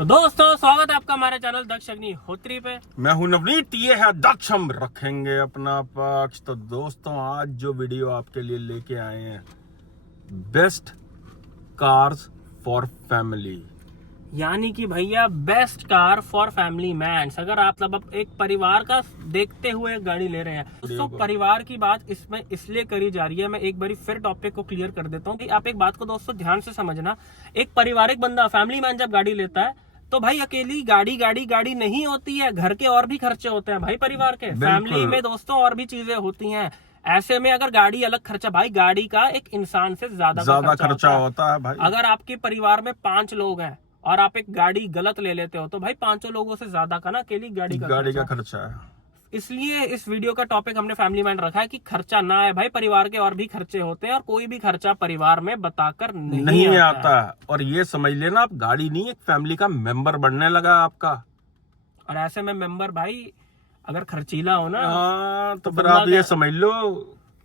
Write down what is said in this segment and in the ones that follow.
तो दोस्तों स्वागत है आपका हमारे चैनल दक्ष अग्निहोत्री पे। मैं हूं नवनीत, ये है दक्ष। हम रखेंगे अपना पक्ष। तो दोस्तों आज जो वीडियो आपके लिए लेके आए हैं, बेस्ट कार्स फॉर फैमिली, यानी कि भैया best car for family man. अगर आप मतलब एक परिवार का देखते हुए एक गाड़ी ले रहे हैं, दोस्तों परिवार की बात इसमें इसलिए करी जा रही है। मैं एक बार फिर टॉपिक को क्लियर कर देता हूँ कि आप एक बात को दोस्तों ध्यान से समझना। एक पारिवारिक बंदा, फैमिली मैन जब गाड़ी लेता है तो भाई अकेली गाड़ी नहीं होती है, घर के और भी खर्चे होते हैं भाई परिवार के। फैमिली में दोस्तों और भी चीजें होती हैं। ऐसे में अगर गाड़ी अलग खर्चा, भाई गाड़ी का एक इंसान से ज्यादा खर्चा होता है भाई। अगर आपके परिवार में 5 लोग हैं और आप एक गाड़ी गलत ले लेते हो तो भाई 5 लोगों से ज्यादा का ना अकेली गाड़ी का खर्चा है। इसलिए इस वीडियो का टॉपिक हमने फैमिली मैन रखा है कि खर्चा ना है भाई, परिवार के और भी खर्चे होते हैं और कोई भी खर्चा परिवार में बताकर नहीं आता। और ये समझ लेना, आप गाड़ी नहीं एक फैमिली का मेंबर बनने लगा आपका। और ऐसे में मेंबर भाई अगर खर्चीला हो ना तो फिर आप ये समझ लो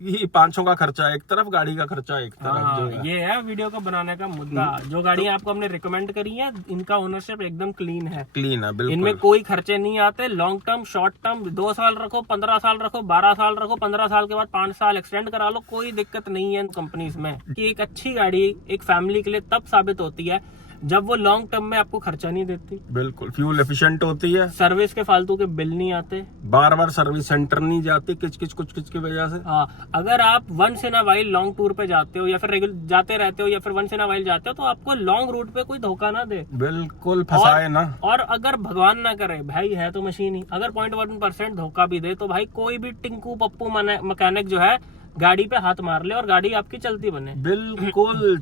कि 500 का खर्चा एक तरफ, गाड़ी का खर्चा एक तरफ। ये है वीडियो को बनाने का मुद्दा। जो गाड़ियां आपको हमने रिकमेंड करी है, इनका ओनरशिप एकदम क्लीन है बिल्कुल। इनमें कोई खर्चे नहीं आते। लॉन्ग टर्म, शॉर्ट टर्म, 2 साल रखो, 15 साल रखो, 12 साल रखो, 15 साल के बाद 5 साल एक्सटेंड करा लो, कोई दिक्कत नहीं है इन कंपनीज में। कि एक अच्छी गाड़ी एक फैमिली के लिए तब साबित होती है जब वो लॉन्ग टर्म में आपको खर्चा नहीं देती, बिल्कुल फ्यूल एफिशिएंट होती है, सर्विस के फालतू के बिल नहीं आते, बार सर्विस सेंटर नहीं जाती कुछ की वजह से। हाँ, अगर आप once in a while long tour पे जाते हो या फिर रेगुलर जाते रहते हो या फिर वंस इन अ वाइल जाते हो तो आपको लॉन्ग रूट पे कोई धोखा ना दे, बिल्कुल फंसाए ना। और अगर भगवान ना करे, भाई है तो मशीन ही, अगर 0.1% धोखा भी दे तो भाई कोई भी टिंकू पप्पू मैकेनिक जो है गाड़ी पे हाथ मार ले और गाड़ी आपकी चलती बने। बिल्कुल,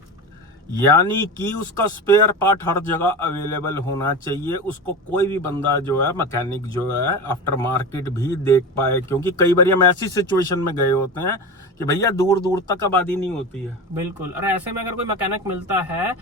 यानी कि उसका स्पेयर पार्ट हर जगह अवेलेबल होना चाहिए। उसको कोई भी बंदा जो है, मैकेनिक जो है, आफ्टर मार्केट भी देख पाए। क्योंकि कई बार हम ऐसी सिचुएशन में गए होते हैं कि भैया दूर दूर तक आबादी नहीं होती है। बिल्कुल। और ऐसे में अगर कोई मैकेनिक मिलता है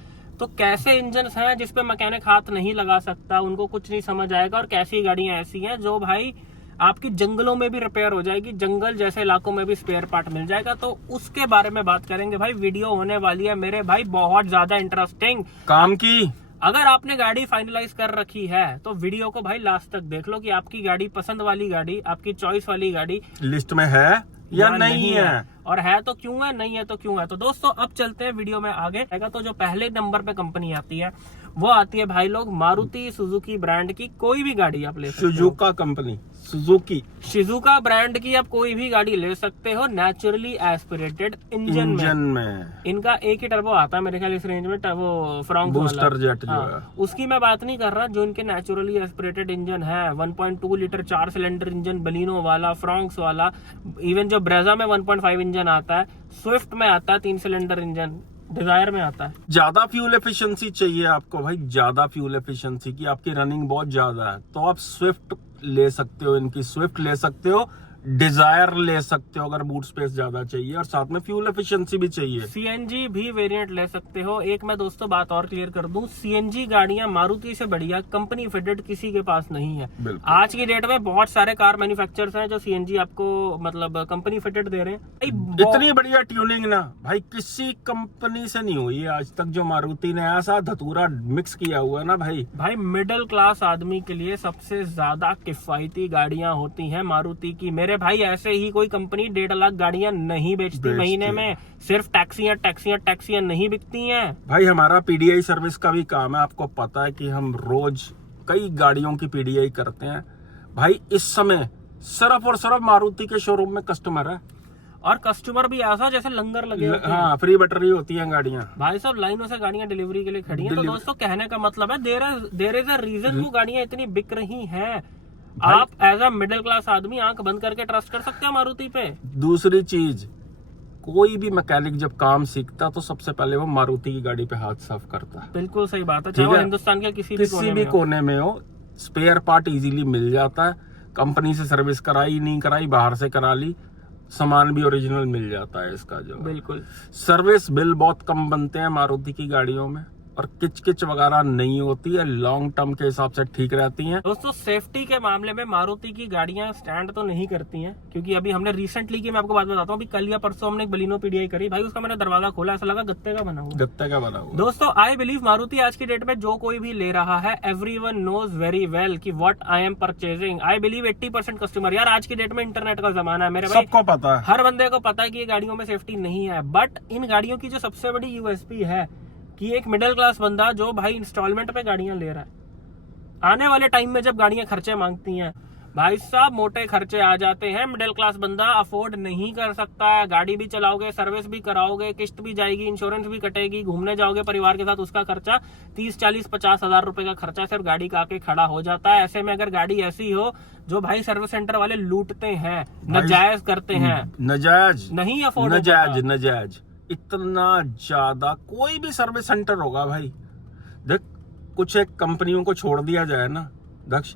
तो कैसे इंजन हैं जिसपे मैकेनिक हाथ नहीं लगा सकता, उनको कुछ नहीं समझ आएगा। और कैसी गाड़ियां ऐसी हैं जो भाई आपकी जंगलों में भी रिपेयर हो जाएगी, जंगल जैसे इलाकों में भी स्पेयर पार्ट मिल जाएगा। तो उसके बारे में बात करेंगे भाई। वीडियो होने वाली है मेरे भाई बहुत ज्यादा इंटरेस्टिंग काम की। अगर आपने गाड़ी फाइनलाइज कर रखी है तो वीडियो को भाई लास्ट तक देख लो कि आपकी गाड़ी पसंद वाली गाड़ी, आपकी चॉइस वाली गाड़ी लिस्ट में है या नहीं है, और है तो क्यों है, नहीं है तो क्यों है। तो दोस्तों अब चलते हैं वीडियो में आगे। तो जो पहले नंबर पे कंपनी आती है वो आती है भाई लोग मारुति सुजुकी ब्रांड की। कोई भी गाड़ी आप ले सकते हो, सुजुका कंपनी, शिजुका ब्रांड की आप कोई भी गाड़ी ले सकते हो। नेचुरली एस्पिरेटेड इंजन में इनका एक ही टर्बो आता है मेरे ख्याल इस रेंज में, वो फ्रॉन्क्स बूस्टर जेट जो है। उसकी मैं बात नहीं कर रहा। जो इनके नेचुरली एस्पिरेटेड इंजन है, 1.2 लीटर 4 सिलेंडर इंजन, बलिनो वाला, फ्रॉन्क्स वाला, इवन जो ब्रेजा में 1.5 इंजन आता है, स्विफ्ट में आता है 3 सिलेंडर इंजन, डिजायर में आता है। ज्यादा फ्यूल एफिशिएंसी चाहिए आपको भाई, ज्यादा फ्यूल एफिशिएंसी की, आपकी रनिंग बहुत ज्यादा है तो आप स्विफ्ट ले सकते हो, इनकी स्विफ्ट ले सकते हो, डिजायर ले सकते हो अगर बूट स्पेस ज्यादा चाहिए और साथ में फ्यूल एफिशिएंसी भी चाहिए। सीएनजी भी वेरिएंट ले सकते हो। एक मैं दोस्तों बात और क्लियर कर दूं, सीएनजी गाड़ियां मारुति से बढ़िया कंपनी फिटेड किसी के पास नहीं है। आज की डेट में बहुत सारे कार मैन्युफैक्चरर्स हैं जो सीएनजी आपको मतलब कंपनी फिटेड दे रहे हैं। इतनी बढ़िया ट्यूनिंग ना भाई किसी कंपनी से नहीं हुई आज तक, जो मारुति ने ऐसा धतूरा मिक्स किया हुआ है ना भाई मिडिल क्लास आदमी के लिए सबसे ज्यादा किफायती गाड़ियां होती हैं मारुति की। मेरे भाई ऐसे ही कोई कंपनी 1.5 लाख गाड़ियां नहीं बेचती महीने में। सिर्फ टैक्सियां नहीं बिकती हैं भाई। हमारा पीडीआई सर्विस का भी काम है, आपको पता है कि हम रोज कई गाड़ियों की पीडीआई करते हैं भाई। इस समय सिर्फ और सिर्फ मारुति के शोरूम में कस्टमर है, और कस्टमर भी ऐसा जैसे लंगर लगे होते हैं। हाँ, फ्री बैटरी होती है गाड़ियां भाई। सब लाइनों से गाड़ियां डिलीवरी के लिए खड़ी हैं। तो दोस्तों कहने का मतलब है देयर इज अ रीजन वो गाड़ियां इतनी बिक रही हैं। आप एज अ मिडिल क्लास आदमी आंख बंद करके ट्रस्ट कर सकते हैं मारुति पे। दूसरी चीज, कोई भी मैकेनिक जब काम सीखता तो सबसे पहले वो मारुति की गाड़ी पे हाथ साफ करता है। बिल्कुल सही बात है, चाहे वो हिंदुस्तान के किसी भी कोने में हो। स्पेयर पार्ट इजीली मिल जाता है, कंपनी से सर्विस कराई नहीं कराई, बाहर से करा ली, सामान भी ओरिजिनल मिल जाता है इसका जो। बिल्कुल। सर्विस बिल बहुत कम बनते हैं मारुति की गाड़ियों में। और किच वगैरह नहीं होती है, लॉन्ग टर्म के हिसाब से ठीक रहती हैं। दोस्तों सेफ्टी के मामले में मारुति की गाड़ियां स्टैंड तो नहीं करती हैं, क्योंकि अभी हमने रिसेंटली की, मैं आपको बात बताता हूँ, अभी कल या परसों हमने एक बलिनो पीडीआई करी भाई, उसका मैंने दरवाजा खोला, ऐसा लगा गत्ते का बना हुआ। दोस्तों आई बिलीव मारुति आज की डेट में जो कोई भी ले रहा है, एवरीवन नोज वेरी वेल कि what I am purchasing. I believe 80% customer, यार आज की डेट में इंटरनेट का जमाना है मेरे भाई, सबको पता है, हर बंदे को पता है कि ये गाड़ियों में सेफ्टी नहीं है। बट इन गाड़ियों की जो सबसे बड़ी यूएसपी है कि एक मिडिल क्लास बंदा जो भाई इंस्टॉलमेंट पे गाड़ियां ले रहा है, आने वाले टाइम में जब गाड़ियां खर्चे मांगती हैं, भाई साहब मोटे खर्चे आ जाते हैं, मिडिल क्लास बंदा अफोर्ड नहीं कर सकता है। गाड़ी भी चलाओगे, सर्विस भी कराओगे, किस्त भी जाएगी, इंश्योरेंस भी कटेगी, घूमने जाओगे परिवार के साथ, उसका खर्चा 30, 40, 50 हजार रुपए का खर्चा सिर्फ गाड़ी का आके खड़ा हो जाता है। ऐसे में अगर गाड़ी ऐसी हो जो भाई सर्विस सेंटर वाले लूटते हैं, नाजायज करते हैं, नाजायज नहीं अफोर्ड, नाजायज इतना ज्यादा, कोई भी सर्विस सेंटर होगा भाई, देख कुछ एक कंपनियों को छोड़ दिया जाए ना दक्ष,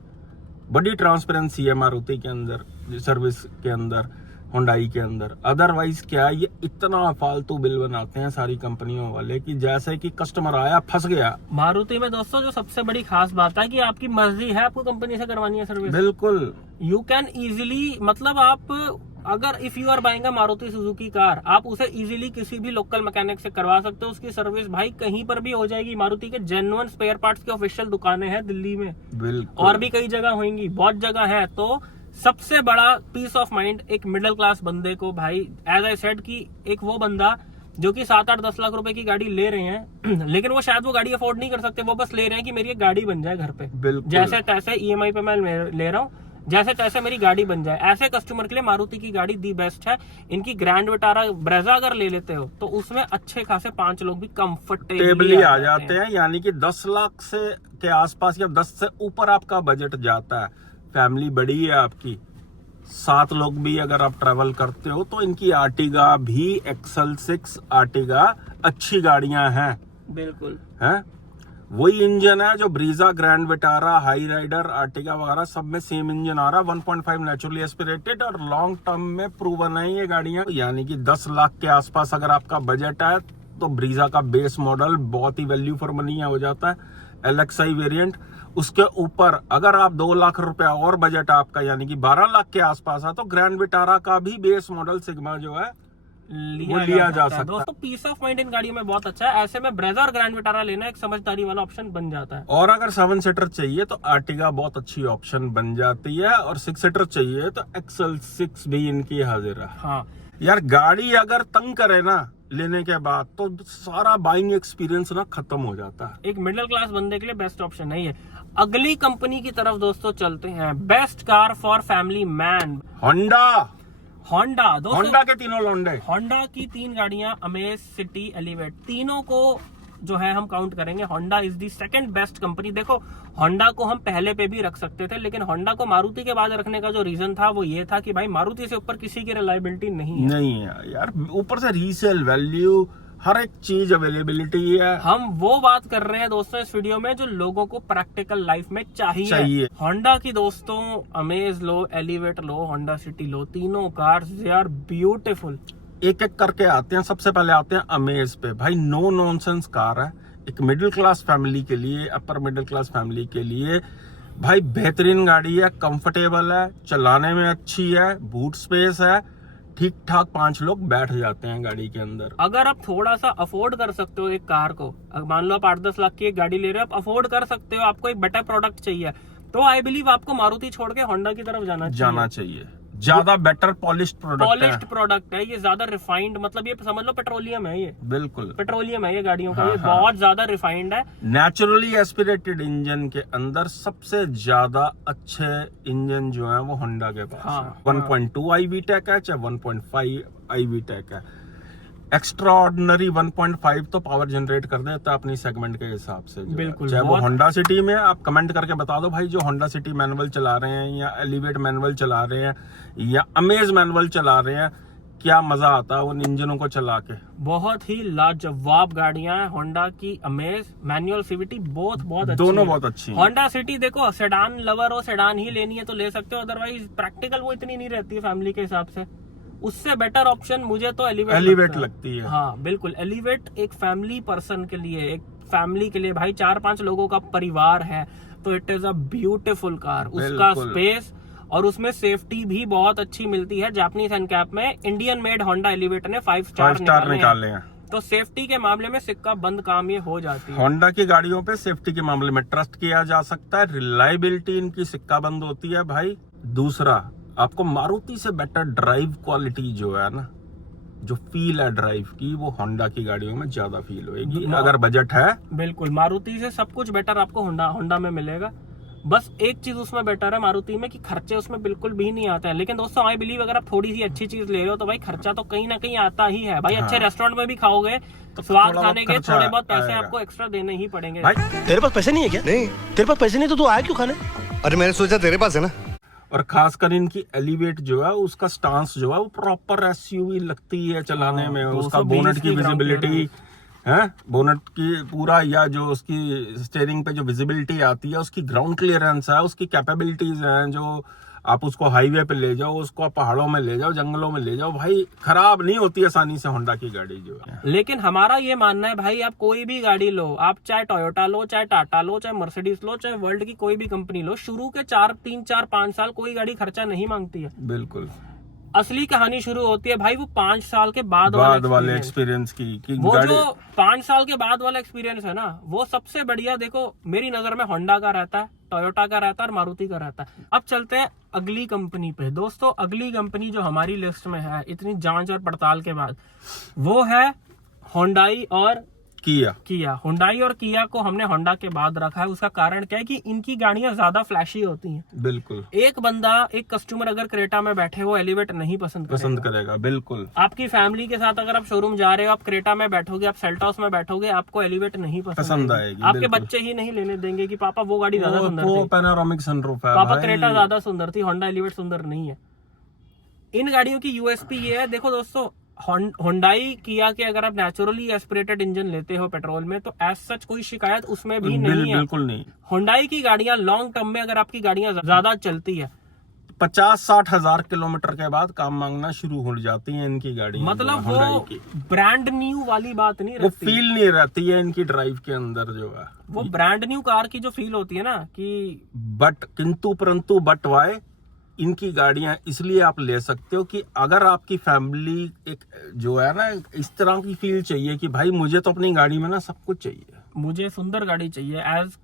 बड़ी ट्रांसपेरेंसी है मारुति के अंदर, सर्विस के अंदर, हुंडई के अंदर। अदरवाइज क्या, ये इतना फालतू बिल बनाते हैं सारी कंपनियों वाले कि जैसे कि कस्टमर आया फंस गया। मारुति में दोस्तों जो सबसे बड़ी खास बात है कि आपकी मर्जी है आपको कंपनी से करवानी है सर्विस, बिल्कुल यू कैन इजीली, मतलब आप अगर if you are buying a Maruti Suzuki car, आप उसे इजीली किसी भी लोकल मैकेनिक से करवा सकते हो, उसकी सर्विस भाई कहीं पर भी हो जाएगी। मारुति के जेन्युइन स्पेयर पार्ट्स की ऑफिशियल दुकानें हैं दिल्ली में, बिल्कुल, और भी कई जगह होंगी, बहुत जगह है। तो सबसे बड़ा पीस ऑफ माइंड एक मिडिल क्लास बंदे को भाई, एज आई सेड कि एक वो बंदा जो कि 7, 8, 10 लाख रुपए की गाड़ी ले रहे हैं लेकिन वो शायद वो गाड़ी अफोर्ड नहीं कर सकते, वो बस ले रहे हैं कि मेरी एक गाड़ी बन जाए घर पे, जैसे तैसे EMI पे मैं ले रहा हूँ, जैसे तैसे मेरी गाड़ी बन जाए। ऐसे कस्टमर के लिए मारुति की गाड़ी दी बेस्ट है। इनकी ग्रैंड विटारा ब्रेजा अगर ले लेते हो तो उसमें अच्छे खासे 5 लोग भी कंफर्टेबली आ जाते हैं, यानी कि 10 लाख से के आसपास या 10 से ऊपर आपका बजट जाता है, फैमिली बड़ी है आपकी, 7 लोग भी अगर आप ट्रेवल करते हो, तो इनकी आर्टिगा भी, XL6 आर्टिगा अच्छी गाड़ियां हैं, बिल्कुल है। वही इंजन है जो Brezza, Grand Vitara, Hyryder, Ertiga वगैरह सब में सेम इंजन आ रहा है, 1.5 नेचुरली एस्पिरेटेड, और लॉन्ग टर्म में प्रूवन है ये गाड़ियां। यानी कि 10 लाख के आसपास अगर आपका बजट है तो ब्रीजा का बेस मॉडल बहुत ही वैल्यू फॉर मनी हो जाता है, LXI वेरिएंट। उसके ऊपर अगर आप 2 लाख रुपया और बजट आपका, यानी कि 12 लाख के आसपास है, तो ग्रैंड विटारा का भी बेस मॉडल सिग्मा जो है लिया जा सकता है। दोस्तों पीस ऑफ माइंड इन गाड़ियों में बहुत अच्छा है। ऐसे में ब्रेजा और ग्रैंड विटारा लेना एक समझदारी वाला ऑप्शन बन जाता है। और अगर 7 सीटर चाहिए तो आर्टिगा बहुत अच्छी ऑप्शन बन जाती है, और 6 सीटर चाहिए तो XL6 भी इनकी हाजिर है। हाँ यार गाड़ी अगर तंग करे ना लेने के बाद, तो सारा बाइंग एक्सपीरियंस ना खत्म हो जाता है। एक मिडिल क्लास बंदे के लिए बेस्ट ऑप्शन है ये। अगली कंपनी की तरफ दोस्तों चलते हैं, best car for family man, Honda. Honda के तीनों लौंडे, होंडा की 3 गाड़ियां, अमेज, सिटी, एलिवेट, तीनों को जो है हम काउंट करेंगे। Honda is the second best company. देखो होंडा को हम पहले पे भी रख सकते थे, लेकिन होंडा को मारुति के बाद रखने का जो रीजन था वो ये था कि भाई मारुति से ऊपर किसी की रिलायबिलिटी नहीं है यार, ऊपर से रीसेल वैल्यू, हर एक चीज अवेलेबिलिटी है। हम वो बात कर रहे हैं दोस्तों इस वीडियो में जो लोगों को प्रैक्टिकल लाइफ में चाहिए। होंडा की दोस्तों अमेज लो, एलिवेट लो, होंडा सिटी लो, तीनों कार्स दे आर ब्यूटीफुल। एक एक करके आते हैं। सबसे पहले आते हैं अमेज पे। भाई नो नॉनसेंस कार है, एक मिडिल क्लास फैमिली के लिए, अपर मिडिल क्लास फैमिली के लिए भाई बेहतरीन गाड़ी है, कंफर्टेबल है, चलाने में अच्छी है, बूट स्पेस है, ठीक ठाक 5 लोग बैठ जाते हैं गाड़ी के अंदर। अगर आप थोड़ा सा अफोर्ड कर सकते हो एक कार को, मान लो आप 8-10 लाख की एक गाड़ी ले रहे हो, आप अफोर्ड कर सकते हो, आपको एक बेटर प्रोडक्ट चाहिए, तो आई बिलीव आपको मारुति छोड़ के होंडा की तरफ जाना चाहिए। ज्यादा बेटर पॉलिश्ड प्रोडक्ट है ये, ज्यादा रिफाइंड, मतलब ये समझ लो पेट्रोलियम है ये, बिल्कुल पेट्रोलियम है ये गाड़ियों का। ये बहुत ज्यादा रिफाइंड है। नेचुरली एस्पिरेटेड इंजन के अंदर सबसे ज्यादा अच्छे इंजन जो है वो होंडा के पास 1.2 iVTEC है, चाहे 1.5 iVTEC है। एक्स्ट्रा ऑर्डिनरी 1.5 तो पावर जनरेट कर देता है अपनी सेगमेंट के हिसाब से, बिल्कुल। चाहे वो होंडा सिटी में, आप कमेंट करके बता दो भाई, जो होंडा सिटी मैनुअल चला रहे हैं या एलिवेट मैनुअल चला रहे हैं या अमेज मैनुअल चला रहे हैं, क्या मजा आता है उन इंजनों को चला के। बहुत ही लाजवाब गाड़ियां हैं होंडा की। अमेज मैनुअल, सीवीटी बहुत अच्छी, दोनों बहुत अच्छी। होंडा सिटी देखो, सेडान लवर हो, सेडान ही लेनी है तो ले सकते हो, अदरवाइज प्रैक्टिकल वो इतनी नहीं रहती है फैमिली के हिसाब से। उससे बेटर ऑप्शन मुझे तो एलिवेट लगती है। हाँ बिल्कुल, एलिवेट एक फैमिली पर्सन के लिए, एक फैमिली के लिए भाई 4-5 लोगों का परिवार है तो it is a beautiful car. उसका स्पेस और उसमें सेफ्टी भी बहुत अच्छी मिलती है। जापानीज एनकैप में इंडियन मेड होंडा एलिवेटर ने 5 स्टार निकाले हैं। तो सेफ्टी के मामले में सिक्का बंद काम ये हो जाती है। होंडा की गाड़ियों पे सेफ्टी के मामले में ट्रस्ट किया जा सकता है, रिलायबिलिटी इनकी सिक्का बंद होती है भाई। दूसरा, आपको मारुति से बेटर ड्राइव क्वालिटी जो है ना, जो फील है ड्राइव की, वो होंडा की गाड़ियों में ज्यादा फील होगी अगर बजट है। बिल्कुल, मारुति से सब कुछ बेटर आपको होंडा में मिलेगा। बस एक चीज उसमें बेटर है मारुति में कि खर्चे उसमें बिल्कुल भी नहीं आते हैं। लेकिन दोस्तों आई बिलीव अगर आप थोड़ी सी अच्छी चीज ले रहे हो तो भाई खर्चा तो कहीं ना कहीं आता ही है भाई। अच्छे रेस्टोरेंट में भी खाओगे तो स्वाद खाने के थोड़े बहुत पैसे आपको एक्स्ट्रा देने ही पड़ेंगे। भाई तेरे पास पैसे नहीं है क्या? नहीं। तेरे पास पैसे नहीं तो तू आया क्यों खाने? अरे मैंने सोचा तेरे पास है ना। और खासकर इनकी एलिवेट जो है उसका स्टांस जो है वो प्रॉपर एसयूवी लगती है चलाने में। उसका बोनट की विजिबिलिटी है, बोनट की पूरा, या जो उसकी स्टीयरिंग पे जो विजिबिलिटी आती है, उसकी ग्राउंड क्लियरेंस है, उसकी कैपेबिलिटीज हैं, जो आप उसको हाईवे पे ले जाओ, उसको आप पहाड़ों में ले जाओ, जंगलों में ले जाओ, भाई खराब नहीं होती आसानी से होंडा की गाड़ी जो है। लेकिन हमारा ये मानना है भाई, आप कोई भी गाड़ी लो, आप चाहे टोयोटा लो, चाहे टाटा लो, चाहे मर्सिडीज लो, चाहे वर्ल्ड की कोई भी कंपनी लो, शुरू के 3-4-5 साल कोई गाड़ी खर्चा नहीं मांगती है। बिल्कुल। असली कहानी शुरू होती है भाई वो 5 साल के बाद वाले एक्सपीरियंस की वो जो 5 साल के बाद वाला एक्सपीरियंस है ना, वो सबसे बढ़िया देखो मेरी नजर में होंडा का रहता है, टोयोटा का रहता है और मारुति का रहता है। अब चलते हैं अगली कंपनी पे। दोस्तों अगली कंपनी जो हमारी लिस्ट में है इतनी जांच और पड़ताल के बाद, वो है होंडाई और किया। होंडाई और किया को हमने होंडा के बाद रखा है। उसका कारण क्या है कि इनकी गाड़ियां ज्यादा फ्लैशी होती हैं। बिल्कुल। एक कस्टमर अगर क्रेटा में बैठे वो एलिवेट नहीं पसंद करेगा। बिल्कुल। आपकी फैमिली के साथ अगर आप शोरूम जा रहे हो, आप क्रेटा में बैठोगे, आप सेल्टॉस में बैठोगे, आपको एलिवेट नहीं पसंद आएगी। आपके बच्चे ही नहीं लेने देंगे कि पापा वो गाड़ी ज्यादा सुंदर थी, पैनोरामिक सनरूफ है, पापा क्रेटा ज्यादा सुंदर थी, होंडा एलिवेट सुंदर नहीं है। इन गाड़ियों की यूएसपी ये है, देखो दोस्तों, होंडाई किया के अगर आप नेचुरली एस्पिरेटेड इंजन लेते हो पेट्रोल में तो एज सच कोई शिकायत उसमें भी नहीं है। बिल्कुल नहीं। होंडाई की गाड़ियां लॉन्ग टर्म में अगर आपकी गाड़ियां ज्यादा चलती है 50-60 हजार किलोमीटर के बाद काम मांगना शुरू हो जाती है इनकी गाड़ी। मतलब वो ब्रांड न्यू वाली बात नहीं रहती, वो फील नहीं रहती है इनकी ड्राइव के अंदर जो है, वो ब्रांड न्यू कार की जो फील होती है ना कि किंतु परंतु वाई इनकी गाड़ियां इसलिए आप ले सकते हो कि अगर आपकी फैमिली एक जो है ना इस तरह की फील चाहिए कि भाई मुझे तो अपनी गाड़ी में ना सब कुछ चाहिए, मुझे सुंदर गाड़ी चाहिए, as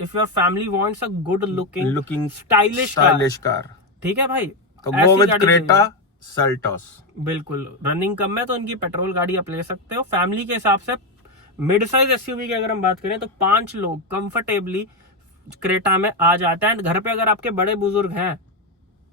if your family wants a good looking stylish car, ठीक है भाई, तो गो विद क्रेटा सेल्टॉस। बिल्कुल। रनिंग कम है तो इनकी पेट्रोल गाड़ी आप ले सकते हो। फैमिली के हिसाब से मिड साइज एसयूवी की अगर हम बात करें तो 5 लोग कंफर्टेबली क्रेटा में आ जाते हैं। घर पे अगर आपके बड़े बुजुर्ग हैं,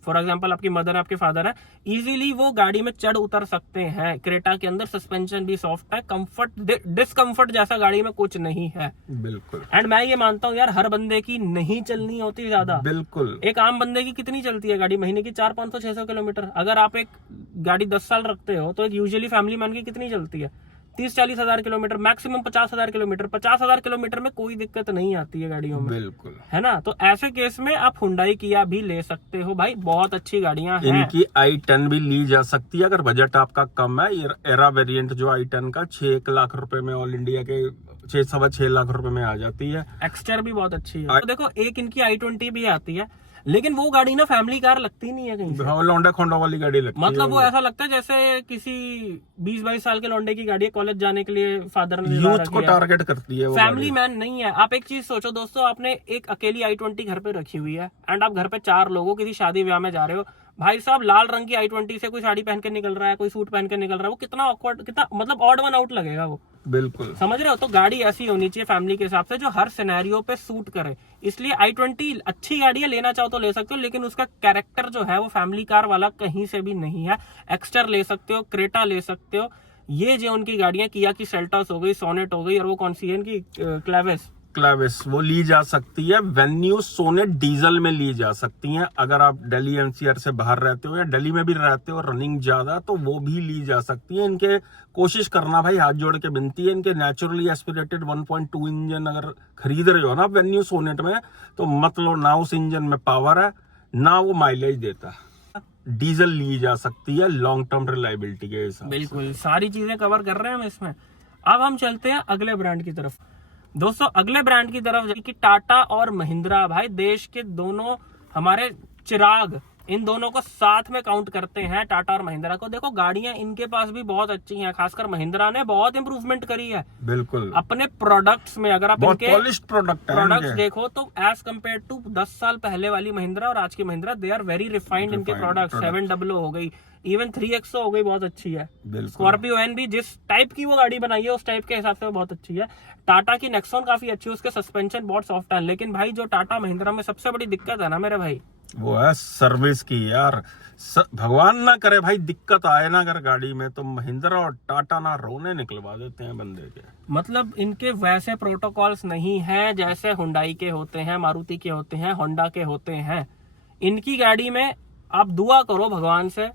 फॉर एग्जाम्पल आपकी मदर है, आपके फादर है, इजीली वो गाड़ी में चढ़ उतर सकते हैं। क्रेटा के अंदर सस्पेंशन भी सॉफ्ट है, कंफर्ट डिस्कंफर्ट जैसा गाड़ी में कुछ नहीं है। बिल्कुल। एंड मैं ये मानता हूँ यार, हर बंदे की नहीं चलनी होती ज्यादा। बिल्कुल। एक आम बंदे की कितनी चलती है गाड़ी? महीने की 400-500-600 किलोमीटर। अगर आप एक गाड़ी 10 साल रखते हो तो एक यूजुअली फैमिली मैन की कितनी चलती है? 30-40 हजार किलोमीटर, मैक्सिमम 50 हजार किलोमीटर। 50 हजार किलोमीटर में कोई दिक्कत नहीं आती है गाड़ियों में। बिल्कुल, है ना? तो ऐसे केस में आप हुंडई किया भी ले सकते हो भाई, बहुत अच्छी गाड़ियां हैं। इनकी i10 भी ली जा सकती है अगर बजट आपका कम है। एरा वेरिएंट जो i10 का 6 लाख रुपए में ऑल इंडिया के 6-6.25 लाख रुपए में आ जाती है। एक्सटर भी बहुत अच्छी है। तो देखो एक इनकी i20 भी आती है, लेकिन वो गाड़ी ना फैमिली कार लगती नहीं है कहीं से। लौंडा खोंडा वाली गाड़ी लगती है। मतलब वो ऐसा लगता है जैसे किसी 20-22 साल के लौंडे की गाड़ी है, कॉलेज जाने के लिए फादर ने यूथ को टारगेट करती है वो। फैमिली मैन नहीं है। आप एक चीज सोचो दोस्तों, आपने एक अकेली i20 घर पे रखी हुई है एंड आप घर पे 4 लोगों किसी शादी ब्याह में जा रहे हो, भाई साहब लाल रंग की i20 से कोई साड़ी पहन के निकल रहा है, कोई सूट पहन के निकल रहा है, वो कितना ऑकवर्ड, कितना मतलब ऑड वन आउट लगेगा वो। बिल्कुल, समझ रहे हो? तो गाड़ी ऐसी होनी चाहिए फैमिली के हिसाब से जो हर सिनेरियो पे सूट करे। इसलिए i20 अच्छी गाड़ी है, लेना चाहो तो ले सकते हो, लेकिन उसका कैरेक्टर जो है वो फैमिली कार वाला कहीं से भी नहीं है। एक्स्टर ले सकते हो, क्रेटा ले सकते हो, ये जो उनकी गाड़ियां, किया की सेल्टॉस हो गई, सोनेट हो गई, और वो कौन सी है इनकी क्लेविस, वो ली जा सकती है। वेन्यू सोनेट डीजल में ली जा सकती हैं। अगर आप दिल्ली एनसीआर से बाहर रहते हो या दिल्ली में भी रहते हो, रनिंग ज्यादा, तो वो भी ली जा सकती है। इनके कोशिश करना भाई, हाथ जोड़ के विनती है, इनके नेचुरली एस्पिरेटेड 1.2 इंजन अगर खरीद रहे हो ना वेन्यू सोनेट में, तो मत लो ना उस इंजन में पावर है ना वो माइलेज देता है। डीजल ली जा सकती है लॉन्ग टर्म रिलायबिलिटी के हिसाब से। बिल्कुल, सारी चीजें कवर कर रहे हैं हम इसमें। अब हम चलते हैं अगले ब्रांड की तरफ। दोस्तों अगले ब्रांड की तरफ कि टाटा और महिंद्रा, भाई देश के दोनों हमारे चिराग, इन दोनों को साथ में काउंट करते हैं टाटा और महिंद्रा को। देखो गाड़ियां इनके पास भी बहुत अच्छी हैं, खासकर महिंद्रा ने बहुत इंप्रूवमेंट करी है बिल्कुल अपने प्रोडक्ट्स में। अगर आप बहुत इनके पॉलिश्ड प्रोडक्ट्स देखो तो एज कम्पेयर टू 10 साल पहले वाली महिंद्रा और आज की Mahindra, they are very refined इनके प्रोडक्ट। 700 हो गई, इवन 3XO हो गई, बहुत अच्छी है। स्कॉर्पियो एन भी जिस टाइप की वो गाड़ी बनाई है उस टाइप के हिसाब से वो बहुत अच्छी है। टाटा की नेक्सॉन काफी अच्छी है, उसके सस्पेंशन बहुत सॉफ्ट है। लेकिन भाई जो टाटा महिंद्रा में सबसे बड़ी दिक्कत है ना मेरे भाई, वो है सर्विस की यार। भगवान ना करे भाई दिक्कत आए ना अगर गाड़ी में, तो महिंद्रा और टाटा ना रोने निकलवा देते हैं बंदे के। मतलब इनके वैसे प्रोटोकॉल्स नहीं है जैसे हुंडई के होते हैं, मारुति के होते हैं, होंडा के होते हैं। इनकी गाड़ी में आप दुआ करो भगवान से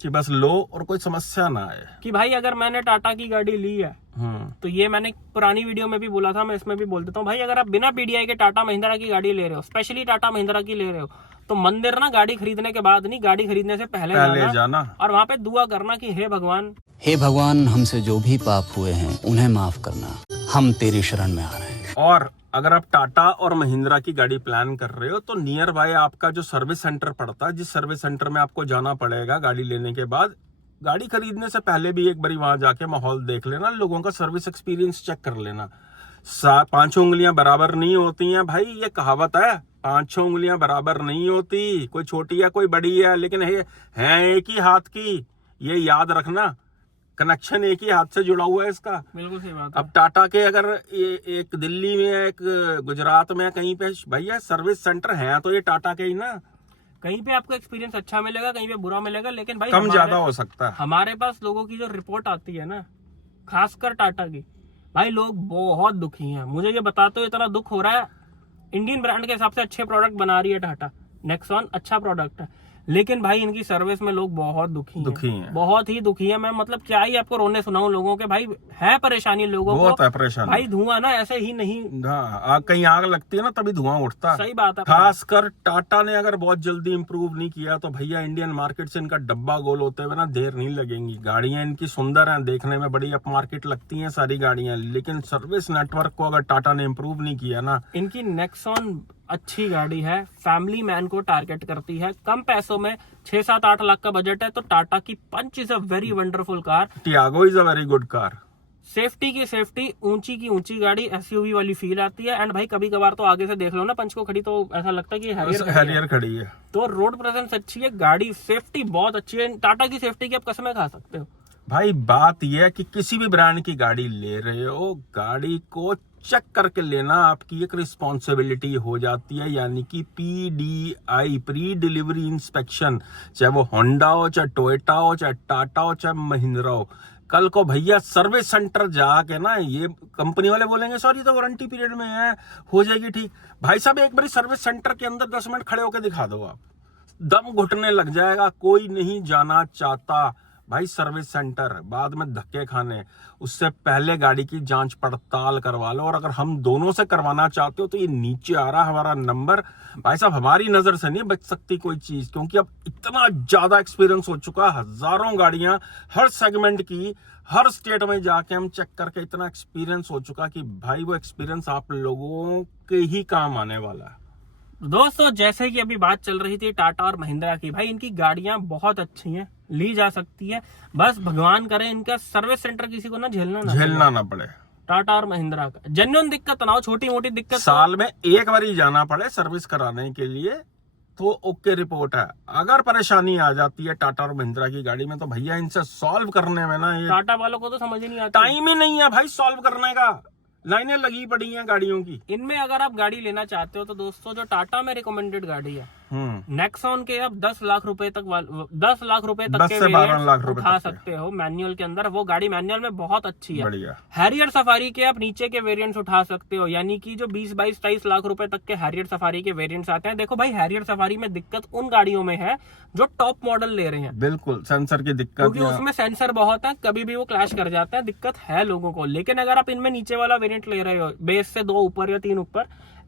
कि बस लो और कोई समस्या ना आए। कि भाई अगर मैंने टाटा की गाड़ी ली है तो ये मैंने पुरानी वीडियो में भी बोला था, मैं इसमें भी बोल देता हूँ भाई, अगर आप बिना पीडीआई के टाटा महिंद्रा की गाड़ी ले रहे हो, स्पेशली टाटा महिंद्रा की ले रहे हो, तो मंदिर ना गाड़ी खरीदने के बाद नहीं, गाड़ी खरीदने से पहले जाना और वहाँ पे दुआ करना कि हे भगवान हमसे जो भी पाप हुए हैं उन्हें माफ करना, हम तेरी शरण में आ रहे हैं। और अगर आप टाटा और महिंद्रा की गाड़ी प्लान कर रहे हो तो नियर बाय आपका जो सर्विस सेंटर पड़ता है, जिस सर्विस सेंटर में आपको जाना पड़ेगा गाड़ी लेने के बाद, गाड़ी खरीदने से पहले भी एक बारी वहां जाके माहौल देख लेना, लोगों का सर्विस एक्सपीरियंस चेक कर लेना। 5 उंगलियां बराबर नहीं होती हैं भाई, ये कहावत है, 5 उंगलियां बराबर नहीं होती, कोई छोटी है कोई बड़ी है, लेकिन है एक ही हाथ की, ये याद रखना। कनेक्शन एक ही हाथ से जुड़ा हुआ है इसका। बिल्कुल सही बात है। अब टाटा के अगर एक दिल्ली में, एक गुजरात में, कहीं पे भैया सर्विस सेंटर है तो ये टाटा के ही ना। कहीं पे आपको एक्सपीरियंस अच्छा मिलेगा, कहीं पे बुरा मिलेगा, लेकिन भाई कम ज्यादा हो सकता है। हमारे पास लोगों की जो रिपोर्ट आती है ना, खासकर टाटा की, भाई लोग बहुत दुखी हैं। मुझे ये बताते हुए इतना दुख हो रहा है, इंडियन ब्रांड के हिसाब से अच्छे प्रोडक्ट बना रही है टाटा, नेक्सॉन अच्छा प्रोडक्ट है, लेकिन भाई इनकी सर्विस में लोग बहुत दुखी हैं। बहुत ही दुखी है। मैं मतलब क्या ही आपको रोने सुनाऊं लोगों के, भाई है परेशानी लोगों को, बहुत है परेशानी भाई। धुआं ना ऐसे ही नहीं, कहीं आग लगती है ना तभी धुआं उठता है। सही बात है। खासकर टाटा ने अगर बहुत जल्दी इंप्रूव नहीं किया तो भैया इंडियन मार्केट से इनका डब्बा गोल होते हुए ना देर नहीं लगेंगी। गाड़ियां इनकी सुंदर हैं, देखने में बड़ी अप मार्केट लगती हैं सारी गाड़ियां, लेकिन सर्विस नेटवर्क को अगर टाटा ने इंप्रूव नहीं किया ना। इनकी नेक्सॉन अच्छी गाड़ी है, फैमिली मैन को टारगेट करती है, कम पैसों में 6-7-8 लाख का बजट है, तो टाटा की Punch is a very wonderful car. Tiago is a very good car. Safety की सेफ्टी, ऊंची की ऊंची गाड़ी, एसयूवी वाली फील आती है। एंड भाई कभी कभार तो आगे से देख लो ना पंच को खड़ी, तो ऐसा लगता है कि हैरियर खड़ी है। तो रोड प्रेजेंस अच्छी है, गाड़ी सेफ्टी बहुत अच्छी है। टाटा की सेफ्टी की आप कसमें खा सकते हो भाई। बात यह है कि किसी भी ब्रांड की गाड़ी ले रहे हो, गाड़ी को चेक करके लेना आपकी एक रिस्पॉन्सिबिलिटी हो जाती है, यानी कि PDI, प्री डिलीवरी इंस्पेक्शन, चाहे वो होंडा हो, चाहे टोयोटा हो, चाहे टाटा हो, चाहे महिंद्रा हो। कल को भैया सर्विस सेंटर जाके ना, ये कंपनी वाले बोलेंगे सॉरी तो वारंटी पीरियड में है, हो जाएगी ठीक। भाई साहब एक बार सर्विस सेंटर के अंदर 10 मिनट खड़े होकर दिखा दो, आप दम घुटने लग जाएगा। कोई नहीं जाना चाहता भाई सर्विस सेंटर, बाद में धक्के खाने। उससे पहले गाड़ी की जांच पड़ताल करवा लो। और अगर हम दोनों से करवाना चाहते हो तो ये नीचे आ रहा हमारा नंबर, भाई साहब हमारी नजर से नहीं बच सकती कोई चीज, क्योंकि अब इतना ज्यादा एक्सपीरियंस हो चुका, हजारों गाड़ियां हर सेगमेंट की, हर स्टेट में जाके हम चेक करके इतना एक्सपीरियंस हो चुका कि भाई वो एक्सपीरियंस आप लोगों के ही काम आने वाला है। दोस्तों जैसे कि अभी बात चल रही थी टाटा और महिंद्रा की, भाई इनकी गाड़ियां बहुत अच्छी हैं, ली जा सकती है, बस भगवान करे इनका सर्विस सेंटर किसी को ना झेलना ना पड़े। टाटा और महिंद्रा का जेन्युइन दिक्कत ना हो, छोटी मोटी दिक्कत साल में एक बार ही जाना पड़े सर्विस कराने के लिए तो ओके रिपोर्ट है। अगर परेशानी आ जाती है टाटा और महिंद्रा की गाड़ी में तो भैया इनसे सॉल्व करने में ना, ये टाटा वालों को तो समझ ही नहीं आता, टाइम ही नहीं है भाई सॉल्व करने का, लाइनें लगी पड़ी हैं गाड़ियों की। इनमें अगर आप गाड़ी लेना चाहते हो तो दोस्तों जो टाटा में रिकमेंडेड गाड़ी है नेक्सॉन के, अब 10 लाख रुपए तक 10 लाख रुपए तक के 12 लाख रुपए उठा सकते हो मैनुअल के अंदर। वो गाड़ी मैनुअल में बहुत अच्छी है, बढ़िया। हैरियर सफारी के आप नीचे के वेरिएंट्स उठा सकते हो, यानी कि जो 20-22-23 लाख रुपए तक के हैरियर सफारी के वेरिएंट्स आते हैं। देखो भाई हैरियर सफारी में दिक्कत उन गाड़ियों में है जो टॉप मॉडल ले रहे हैं, बिल्कुल सेंसर की दिक्कत, क्योंकि उसमें सेंसर बहुत है, कभी भी वो क्लैश कर जाता है, दिक्कत है लोगों को। लेकिन अगर आप इनमें नीचे वाला वेरिएंट ले रहे हो, बेस से 2 ऊपर या 3 ऊपर,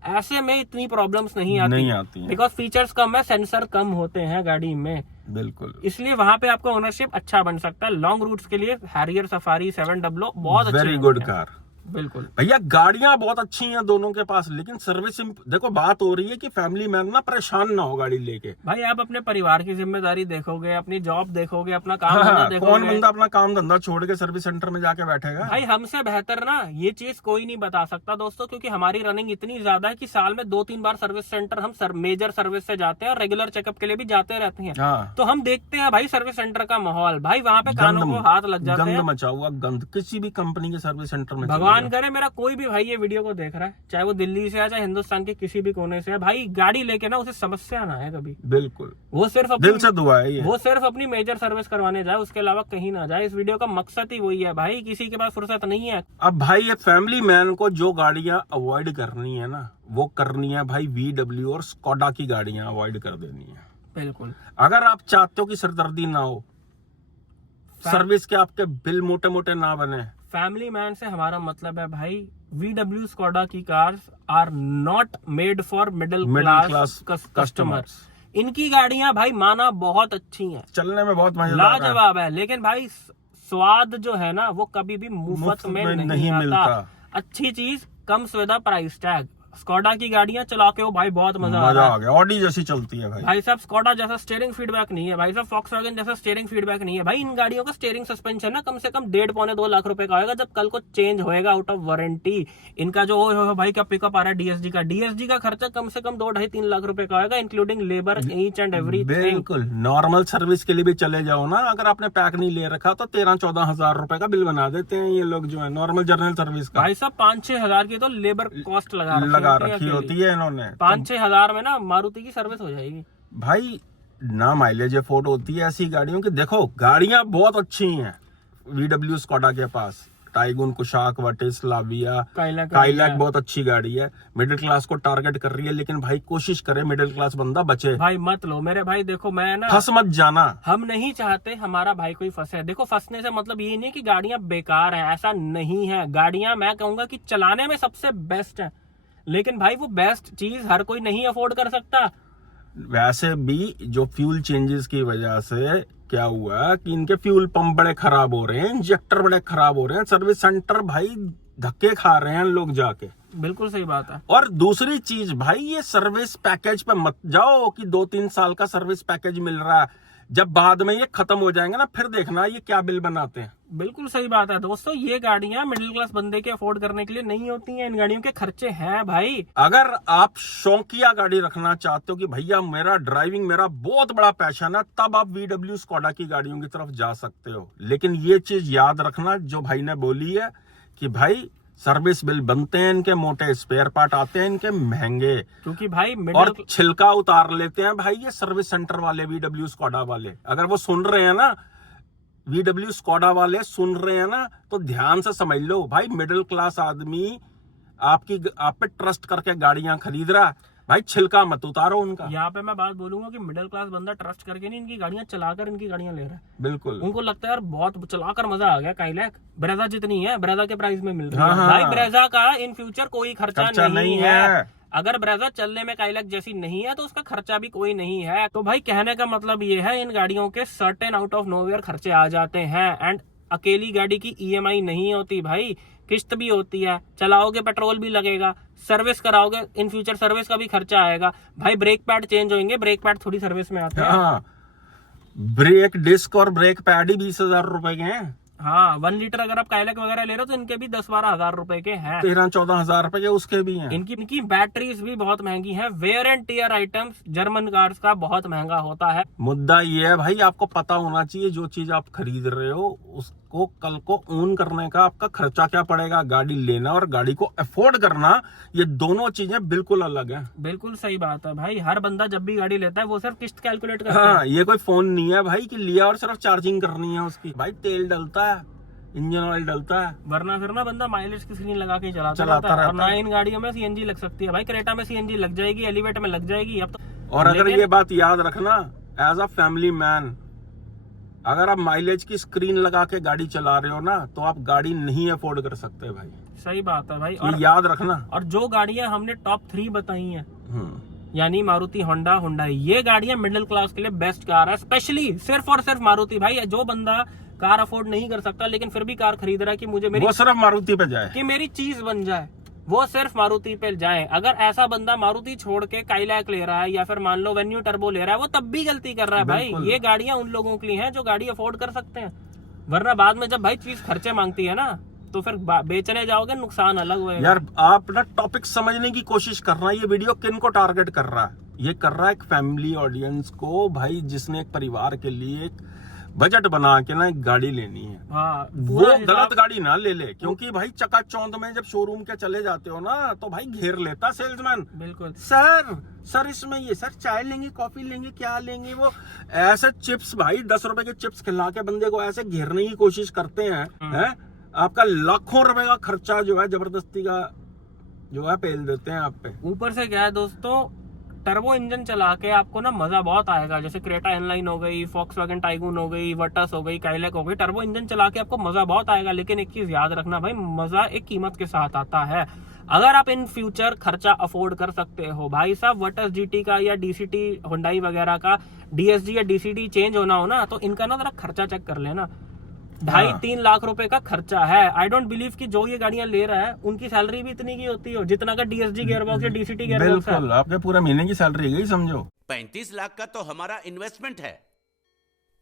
ऐसे में इतनी प्रॉब्लम्स नहीं आती, बिकॉज फीचर्स कम है, सेंसर कम होते हैं गाड़ी में। बिल्कुल, इसलिए वहां पे आपका ओनरशिप अच्छा बन सकता है। लॉन्ग रूट्स के लिए हैरियर सफारी 700 बहुत अच्छी वेरी होती गुड है। कार। बिल्कुल भैया गाड़ियां बहुत अच्छी हैं दोनों के पास, लेकिन सर्विस देखो बात हो रही है कि फैमिली मैन ना परेशान ना हो गाड़ी लेके। भाई, आप अपने परिवार की जिम्मेदारी देखोगे, अपनी जॉब देखोगे, अपना काम हाँ, धंधा कौन देखोगे। बंदा अपना काम धंधा छोड़ के सर्विस सेंटर में जाके बैठेगा? भाई, हमसे बेहतर ना ये चीज कोई नहीं बता सकता दोस्तों, क्योंकि हमारी रनिंग इतनी ज्यादा है कि साल में 2-3 बार सर्विस सेंटर हम मेजर सर्विस से जाते हैं और रेगुलर चेकअप के लिए भी जाते रहते हैं। हाँ, तो हम देखते हैं भाई सर्विस सेंटर का माहौल। भाई, वहाँ पे कानों को हाथ लग जाते गंद हैं। मचा हुआ गंद किसी भी कंपनी के सर्विस सेंटर में। भगवान करे मेरा कोई भी भाई ये वीडियो को देख रहा है, चाहे वो दिल्ली से है, चाहे हिंदुस्तान के किसी भी कोने से है, भाई गाड़ी लेके ना उसे समस्या ना है कभी। बिल्कुल, वो सिर्फ दिल से दुआ है ये। वो सिर्फ अपनी मेजर सर्विस करवाने जाए, उसके अलावा कहीं ना जाए। इस वीडियो का मकसद ही वही है भाई, किसी के पास फुर्सत नहीं है। अब भाई ये फैमिली मैन को जो गाड़ियां अवॉइड करनी है ना, वो करनी है भाई VW और स्कोडा की गाड़ियां अवॉइड कर देनी है। बिल्कुल, अगर आप चाहते हो कि सिरदर्दी ना हो, सर्विस के आपके बिल मोटे मोटे ना बने। फैमिली मैन से हमारा मतलब है भाई, VW स्कोडा की cars are not made for middle class customers. इनकी गाड़ियां भाई माना बहुत अच्छी हैं, चलने में बहुत मजेदार है, लाजवाब है, लेकिन भाई स्वाद जो है ना वो कभी भी मुफ्त में नहीं मिलता। अच्छी चीज comes with a price tag. Skoda की गाड़ियां चला के वो भाई बहुत मजा आ गया। ऑडी जैसी चलती है भाई साहब, स्कोडा जैसा स्टीयरिंग फीडबैक नहीं है भाई साहब, फॉक्सवैगन जैसा स्टीयरिंग फीडबैक नहीं है भाई। इन गाड़ियों का स्टीयरिंग सस्पेंशन ना कम से कम 1.5-2 लाख रुपए का आएगा, जब कल को चेंज होएगा आउट ऑफ वारंटी। इनका जो भाई का पिकअप आ रहा है DSG का खर्चा कम से कम 2-2.5-3 लाख रुपए का आएगा, including labour each and everything. बिल्कुल, नॉर्मल सर्विस के लिए भी चले जाओ ना, अगर आपने पैक नहीं ले रखा तो 13-14 हजार रुपए का बिल बना देते हैं ये लोग जो है नॉर्मल जर्नल सर्विस का। भाई साहब 5-6 हजार की तो लेबर कॉस्ट लगा रखी होती है इन्होंने। 5-6 हजार में ना मारुति की सर्विस हो जाएगी भाई। ना माइलेज अफोर्ड होती है ऐसी गाड़ियों की। देखो गाड़ियां बहुत अच्छी हैं VW स्कोडा के पास, टाइगुन, कुशाक, वटिस, लाविया, काइलैक बहुत अच्छी गाड़ी है, मिडिल क्लास को टारगेट कर रही है। लेकिन भाई कोशिश करे मिडिल क्लास बंदा बचे। भाई मत लो मेरे भाई, देखो मैं ना फंस मत जाना। हम नहीं चाहते हमारा भाई कोई फंसे। देखो फंसने से मतलब ये नहीं कि गाड़ियां बेकार हैं, ऐसा नहीं है। गाड़ियां मैं कहूंगा कि चलाने में सबसे बेस्ट है, लेकिन भाई वो बेस्ट चीज हर कोई नहीं अफोर्ड कर सकता। वैसे भी जो फ्यूल चेंजेस की वजह से क्या हुआ कि इनके फ्यूल पंप बड़े खराब हो रहे हैं, इंजेक्टर बड़े खराब हो रहे हैं, सर्विस सेंटर भाई धक्के खा रहे हैं लोग जाके। बिल्कुल सही बात है। और दूसरी चीज भाई, ये सर्विस पैकेज पे मत जाओ कि 2-3 साल का सर्विस पैकेज मिल रहा है, जब बाद में ये खत्म हो जाएंगे ना फिर देखना ये क्या बिल बनाते हैं। बिल्कुल सही बात है दोस्तों, ये गाड़ियां मिडिल क्लास बंदे के अफोर्ड करने के लिए नहीं होती हैं। इन गाड़ियों के खर्चे हैं भाई। अगर आप शौकिया गाड़ी रखना चाहते हो कि भैया मेरा ड्राइविंग मेरा बहुत बड़ा पैशन है, तब आप VW स्कोडा की गाड़ियों की तरफ जा सकते हो। लेकिन ये चीज याद रखना जो भाई ने बोली है कि भाई सर्विस बिल बनते हैं इनके मोटे, स्पेयर पार्ट आते हैं इनके महंगे, क्योंकि भाई और छिलका उतार लेते हैं भाई ये सर्विस सेंटर वाले VW स्कोडा वाले। अगर वो सुन रहे हैं ना, VW स्कोडा वाले सुन रहे हैं ना, तो ध्यान से समझ लो भाई, मिडिल क्लास आदमी आप पे ट्रस्ट करके गाड़ियां खरीद रहा है, भाई छिलका मत उतारो उनका। यहाँ पे मैं बात बोलूंगा कि मिडिल क्लास बंदा ट्रस्ट करके नहीं इनकी गाड़ियां चलाकर इनकी गाड़ियां ले रहा है। बिल्कुल, उनको लगता है यार बहुत चलाकर मजा आ गया, काइलैक ब्रेजा जितनी है ब्रेजा के प्राइस में मिल रही है। हाँ। भाई ब्रेजा का इन फ्यूचर कोई खर्चा नहीं है। अगर ब्रेजा चलने में काइलैक जैसी नहीं है तो उसका खर्चा भी कोई नहीं है। तो भाई कहने का मतलब ये है, इन गाड़ियों के सर्टेन आउट ऑफ नोवेयर खर्चे आ जाते हैं। एंड अकेली गाड़ी की EMI नहीं होती भाई, किस्त भी होती है, चलाओगे पेट्रोल भी लगेगा, सर्विस कराओगे इन फ्यूचर सर्विस का भी खर्चा आएगा। भाई ब्रेक पैड चेंज होंगे, ब्रेक पैड थोड़ी सर्विस में आते हैं। हाँ, ब्रेक डिस्क और ब्रेक पैड ही 20,000 रुपए के हैं। हाँ, 1 लीटर अगर आप काइलैक वगैरह ले रहे हो तो इनके भी 10-12 हजार रुपए के हैं। 13-14 हजार रुपए के उसके भी हैं। इनकी बैटरीज भी बहुत महंगी हैं। Wear and tear items German cars का बहुत महंगा होता है। मुद्दा ये है भाई, आपको पता होना चाहिए जो चीज आप खरीद रहे हो उसको कल को ओन करने का आपका खर्चा क्या पड़ेगा। गाड़ी लेना और गाड़ी को अफोर्ड करना, ये दोनों चीजें बिल्कुल अलग है। बिल्कुल सही बात है भाई, हर बंदा जब भी गाड़ी लेता है वो सिर्फ किस्त कैलकुलेट करता हाँ, है। ये कोई फोन नहीं है भाई कि लिया और सिर्फ चार्जिंग करनी है उसकी। भाई तेल डलता है, इंजन ऑयल डलता है, वरना फिर ना बंदा माइलेज की स्क्रीन लगा के चलाता रहता है। और ना इन गाड़ियों में CNG लग सकती है भाई, क्रेटा में CNG लग जाएगी, एलिवेट में लग जाएगी अब तो। और अगर ये बात याद रखना, एज अ फैमिली मैन, अगर आप माइलेज की स्क्रीन लगा के गाड़ी चला रहे हो ना, तो आप गाड़ी नहीं अफोर्ड कर सकते भाई। सही बात है भाई। और याद रखना। और जो गाड़ियां हमने टॉप 3 बताई हैं, यानी मारुति होंडा हुंडई। ये गाड़ियां मिडिल क्लास के लिए बेस्ट कार है, स्पेशली सिर्फ और सिर्फ मारुति। भाई जो बंदा कार अफोर्ड नहीं कर सकता लेकिन फिर भी कार खरीद रहा है कि मुझे मेरी वो सिर्फ मारुति पे जाए, कि मेरी चीज बन जाए, वो सिर्फ मारुति पे जाए। अगर ऐसा बंदा मारुति छोड़ के काइलैक ले रहा है या फिर मान लो वेन्यू टर्बो ले रहा है, वो तब भी गलती कर रहा है भाई। ये गाड़ियां उन लोगों के लिए हैं जो गाड़ी अफोर्ड कर सकते हैं, वरना बाद में जब भाई चीज खर्चे मांगती है ना तो फिर बेचने जाओगे नुकसान अलग होगा। यार आप ना टॉपिक समझने की कोशिश कर रहा है। ये वीडियो किन को टारगेट कर रहा है? ये कर रहा है एक फैमिली ऑडियंस को भाई, जिसने एक परिवार के लिए एक बजट बना के ना एक गाड़ी लेनी है। हाँ, वो गलत गाड़ी ना ले ले, क्योंकि भाई चकाचौंध में जब शोरूम के चले जाते हो ना तो भाई घेर लेता सेल्समैन। बिल्कुल सर इसमें ये सर चाय लेंगे, कॉफी लेंगे, क्या लेंगे, वो ऐसे चिप्स भाई 10 रुपए के चिप्स खिला के बंदे को ऐसे घेरने की कोशिश करते हैं। आपका लाखों रुपए का खर्चा जो है जबरदस्ती का जो है पेल देते हैं आप पे। ऊपर से क्या है दोस्तों, टर्बो इंजन चला के आपको ना मजा बहुत आएगा। जैसे क्रेटा इनलाइन हो गई, फॉक्सवैगन टाइगून हो गई, वर्टस हो गई, काइलैक हो गई, टर्बो इंजन चला के आपको मजा बहुत आएगा। लेकिन एक चीज याद रखना भाई, मजा एक कीमत के साथ आता है। अगर आप इन फ्यूचर खर्चा अफोर्ड कर सकते हो भाई साहब, वर्टस जीटी का या डीसीटी हुंडई वगैरह का डीएसजी या डीसीटी चेंज होना हो ना, तो इनका ना जरा खर्चा चेक कर लेना। 2.5-3 लाख रुपए का खर्चा है। आई डोंट बिलीव कि जो ये गाड़ियां ले रहा है उनकी सैलरी भी इतनी की होती हो जितना का डीएसजी गियरबॉक्स या डीसीटी गियरबॉक्स है। बिल्कुल, आपके पूरे महीने की सैलरी गई समझो। 35 लाख का तो हमारा इन्वेस्टमेंट है,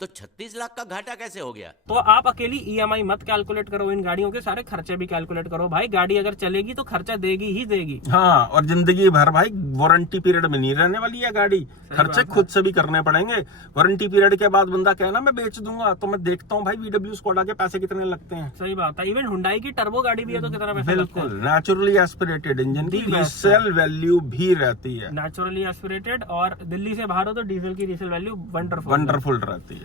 तो 36 लाख का घाटा कैसे हो गया? तो आप अकेली ईएमआई मत कैलकुलेट करो, इन गाड़ियों के सारे खर्चे भी कैलकुलेट करो भाई। गाड़ी अगर चलेगी तो खर्चा देगी ही देगी। हाँ, और जिंदगी भर भाई वारंटी पीरियड में नहीं रहने वाली है गाड़ी, खर्चे खुद से भी करने पड़ेंगे। वारंटी पीरियड के बाद बंदा कहना मैं बेच दूंगा, तो मैं देखता हूँ भाई VW स्कोडा के पैसे कितने लगते हैं। सही बात है। इवन हुंडई की टर्बो गाड़ी भी है तो कितना पैसा लगता है। बिल्कुल, नेचुरली एस्पिरेटेड इंजन की रीसेल वैल्यू भी रहती है, नेचुरली एस्पिरेटेड, और दिल्ली से बाहर हो तो डीजल की रीसेल वैल्यू वंडरफुल रहती है।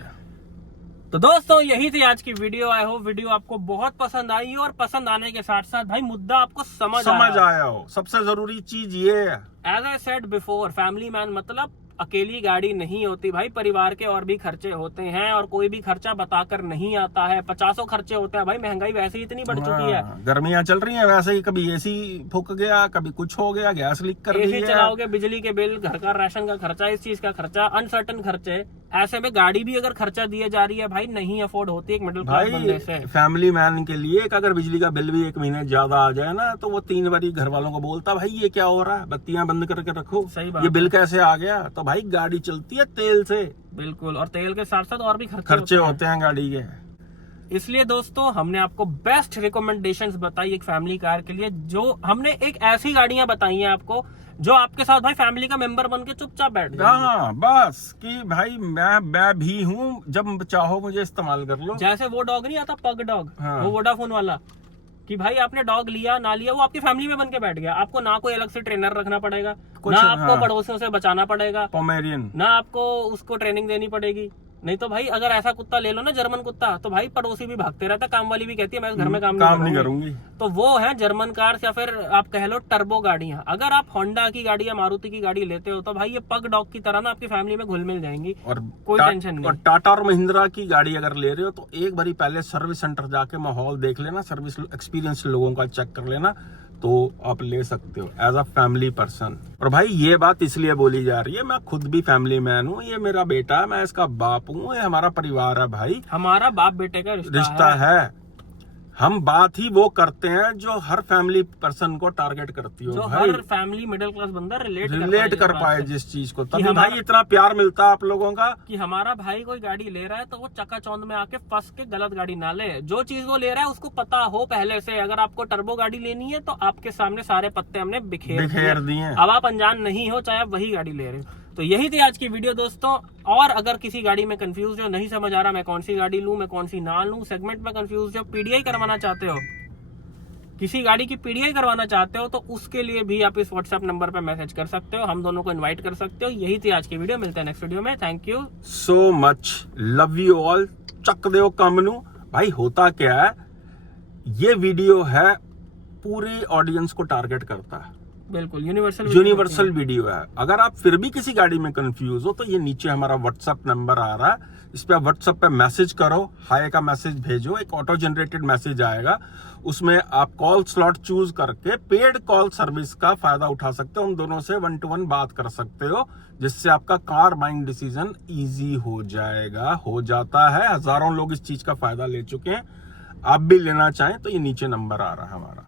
तो दोस्तों यही थी आज की वीडियो। आई होप वीडियो आपको बहुत पसंद आई, और पसंद आने के साथ साथ भाई मुद्दा आपको समझ आया हो। सबसे जरूरी चीज ये है, as I said before, family man मतलब अकेली गाड़ी नहीं होती भाई, परिवार के और भी खर्चे होते हैं, और कोई भी खर्चा बताकर नहीं आता है। 50 खर्चे होते हैं भाई, महंगाई वैसे ही इतनी बढ़ चुकी है। गर्मियां चल रही हैं वैसे ही, कभी एसी फूक गया, कभी कुछ हो गया, गैस लीक कर दी है, चलाओगे, बिजली के बिल, घर का राशन का खर्चा, इस चीज का खर्चा, अनसर्टन खर्चे। ऐसे में गाड़ी भी अगर खर्चा दिए जा रही है भाई, नहीं अफोर्ड होती एक मिडिल क्लास बंदे से। फैमिली मैन के लिए अगर बिजली का बिल भी 1 महीने ज्यादा आ जाए ना, तो वो 3 बारी घर वालों को बोलता भाई ये क्या हो रहा है, बत्तियां बंद करके रखो, सही बात, ये बिल कैसे आ गया। तो भाई गाड़ी चलती है तेल से। बिल्कुल, और तेल के साथ साथ और भी खर्चे होते हैं गाड़ी के। इसलिए दोस्तों हमने आपको बेस्ट रिकमेंडेशंस बताई एक फैमिली कार के लिए। जो हमने एक ऐसी गाड़ियां बताई हैं आपको जो आपके साथ भाई फैमिली का मेंबर बन के चुपचाप बैठ जाए। हाँ, बस कि भाई मैं भी हूँ, जब चाहो मुझे इस्तेमाल कर लो। जैसे वो डॉग नहीं आता, पग डॉग, हाँ। वो वोडाफोन वाला, कि भाई आपने डॉग लिया ना लिया, वो आपकी फैमिली में बन के बैठ गया। आपको ना कोई अलग से ट्रेनर रखना पड़ेगा, ना आपको पड़ोसियों से बचाना पड़ेगा, पोमेरियन, ना आपको उसको ट्रेनिंग देनी पड़ेगी। नहीं तो भाई अगर ऐसा कुत्ता ले लो ना, जर्मन कुत्ता, तो भाई पड़ोसी भी भागते रहता, काम वाली भी कहती है मैं घर में काम नहीं करूंगी। तो वो है जर्मन कार्स, या फिर आप कह लो टर्बो गाड़ियां। अगर आप होंडा की गाड़ी या मारुति की गाड़ी लेते हो तो भाई ये पग डॉग की तरह ना आपकी फैमिली में घुल मिल जाएंगी, और कोई टेंशन नहीं। और टाटा और महिंद्रा की गाड़ी अगर ले रहे हो तो एक बारी पहले सर्विस सेंटर जाके माहौल देख लेना, सर्विस एक्सपीरियंस लोगों का चेक कर लेना, तो आप ले सकते हो एज अ फैमिली पर्सन। और भाई ये बात इसलिए बोली जा रही है, मैं खुद भी फैमिली मैन हूँ, ये मेरा बेटा है, मैं इसका बाप हूँ, ये हमारा परिवार है भाई, हमारा बाप बेटे का रिश्ता है। हम बात ही वो करते हैं जो हर फैमिली पर्सन को टारगेट करती हो, जो भाई हर फैमिली मिडिल क्लास बंदा रिलेट कर पाए जिस चीज को, तभी भाई इतना प्यार मिलता है आप लोगों का। कि हमारा भाई कोई गाड़ी ले रहा है तो वो चकाचौंध में आके फंस के गलत गाड़ी ना ले। जो चीज वो ले रहा है उसको पता हो पहले से। अगर आपको टर्बो गाड़ी लेनी है तो आपके सामने सारे पत्ते हमने बिखेर दिए। अब आप अनजान नहीं हो, चाहे आप वही गाड़ी ले रहे हो। तो यही थी आज की वीडियो दोस्तों। और अगर किसी गाड़ी में कंफ्यूज हो, नहीं समझ आ रहा मैं कौन सी गाड़ी लूं, मैं कौन सी ना लूं, सेगमेंट में कंफ्यूज हो, पीडीआई करवाना चाहते हो, किसी गाड़ी की पीडीआई करवाना चाहते हो, तो उसके लिए भी आप इस व्हाट्सएप नंबर पर मैसेज कर सकते हो, हम दोनों को इनवाइट कर सकते हो। यही थी आज की वीडियो, मिलते हैं नेक्स्ट वीडियो में। Thank you so much, love you all. चक दो कम नू भाई। होता क्या है, ये वीडियो है पूरी ऑडियंस को टारगेट करता है, बिल्कुल यूनिवर्सल यूनिवर्सल वीडियो है। अगर आप फिर भी किसी गाड़ी में कंफ्यूज हो तो ये नीचे हमारा व्हाट्सएप नंबर आ रहा है, इस पे आप व्हाट्सएप पे मैसेज करो, हाय का मैसेज भेजो, एक ऑटो जनरेटेड मैसेज आएगा, उसमें आप कॉल स्लॉट चूज करके पेड कॉल सर्विस का फायदा उठा सकते हो, उन दोनों से 1 to 1 बात कर सकते हो, जिससे आपका कार बाइंग डिसीजन इजी हो जाएगा, हो जाता है। हजारों लोग इस चीज का फायदा ले चुके हैं, आप भी लेना चाहें तो ये नीचे नंबर आ रहा है हमारा।